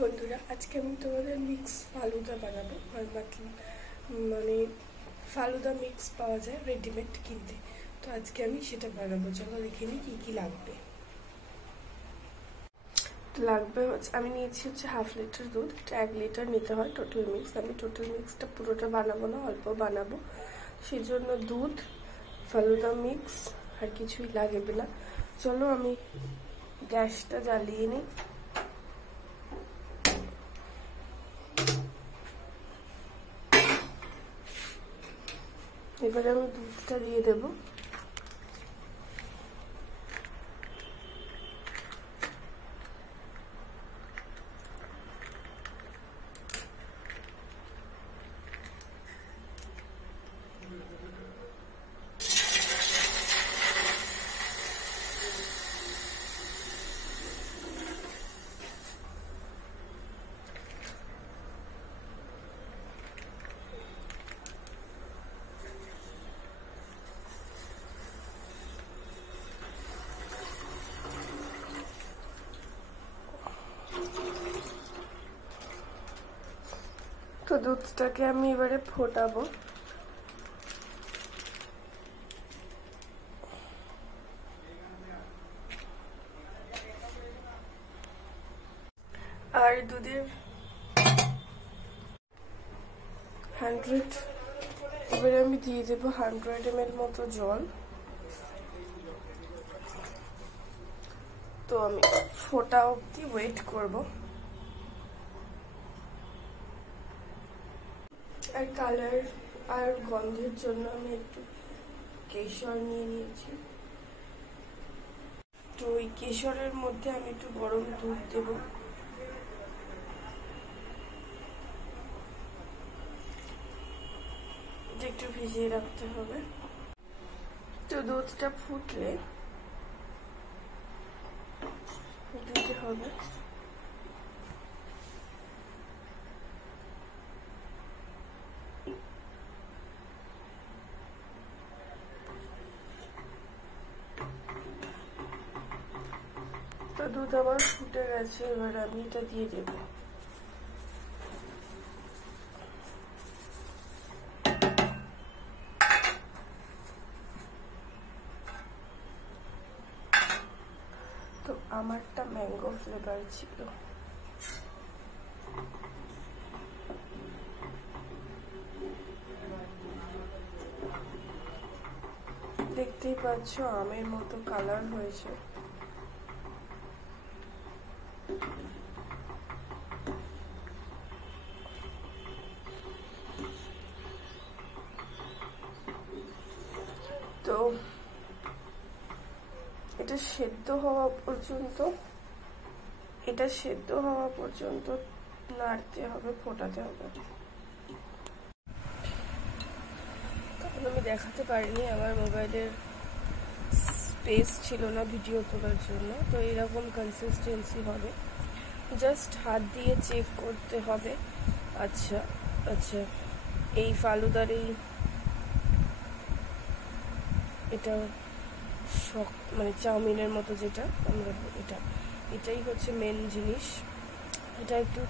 বন্ধুরা, আজকে আমি তোমাদের মিক্স ফালুদা বানাবো। আর মানে ফালুদা মিক্স পাওয়া যায় রেডিমেড কিনতে, তো আজকে আমি সেটা বানাবো। চলো দেখে নিই কি লাগবে। লাগবে হচ্ছে, আমি নিয়েছি হচ্ছে 1/2 লিটার দুধ। এটা 1 লিটার নিতে হয় টোটাল মিক্স। আমি টোটাল মিক্সটা পুরোটা বানাবো না, অল্প বানাবো, সেই জন্য দুধ, ফালুদা মিক্স আর কিছুই লাগবে না। চলো আমি গ্যাসটা জ্বালিয়ে নিই। এবারে আমি দুধটা দিয়ে দেবো। তো দুধটাকে আমি এবারে ফোটাবো। আর দুধের 100, এবারে আমি দিয়ে দেবো 100 ml মতো জল। তো আমি ফোটা অবধি ওয়েট করব। আর কালার আর গন্ধের জন্য আমি একটু কেশর নিয়ে নিয়েছি। তো ওই কেশরের মধ্যে আমি একটু গরম দুধ দেব। এটা একটু ভিজিয়ে রাখতে হবে। তো দুধটা ফুটলে দিতে হবে তো দুধ আবার ফুটে গেছে। এবার আমি এটা দিয়ে দেব। তো আমারটা ম্যাঙ্গো ফ্লেভার ছিল। দেখতেই পাচ্ছ আমের মতো কালার হয়েছে। তো এটা সেদ্ধ হওয়া পর্যন্ত নাড়তে হবে, ফোটাতে হবে। তখন আমি দেখাতে পারিনি, আমার মোবাইলের স্পেস ছিল না ভিডিও তোলার জন্য। তো এরকম কনসিস্টেন্সি হবে, জাস্ট হাত দিয়ে চেক করতে হবে। আচ্ছা আচ্ছা, এই ফালুদার এটা মানে চাউমিনের মতো যেটা আমরা এটাই হচ্ছে মেন জিনিস। এটা একটু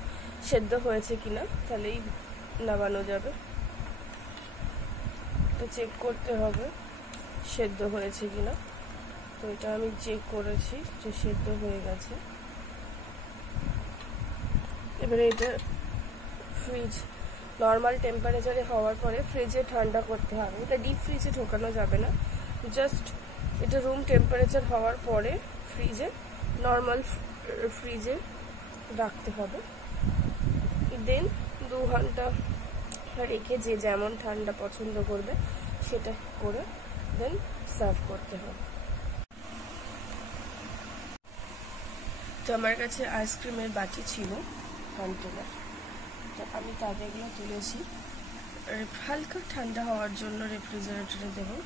সেদ্ধ হয়েছে কিনা তাহলেই নামানো যাবে। তো চেক করতে হবে সেদ্ধ হয়েছে কিনা। তো এটা আমি চেক করেছি যে সেদ্ধ হয়ে গেছে। এবারে এটা নর্মাল টেম্পারেচারে হওয়ার পরে ফ্রিজে ঠান্ডা করতে হবে। এটা ডিপ ফ্রিজে ঢোকানো যাবে না, জাস্ট এটা রুম টেম্পারেচার হওয়ার পরে নর্মাল ফ্রিজে রাখতে হবে। দেন 2 ঘন্টা রেখে যে যেমন ঠান্ডা পছন্দ করবে সেটা করে দেন সার্ভ করতে হবে। তো আমার কাছে আইসক্রিমের বাটি ছিল, কন্টেনার, তো আমি তাদেরগুলো তুলেছি। হালকা ঠান্ডা হওয়ার জন্য রেফ্রিজারেটরে দেবো।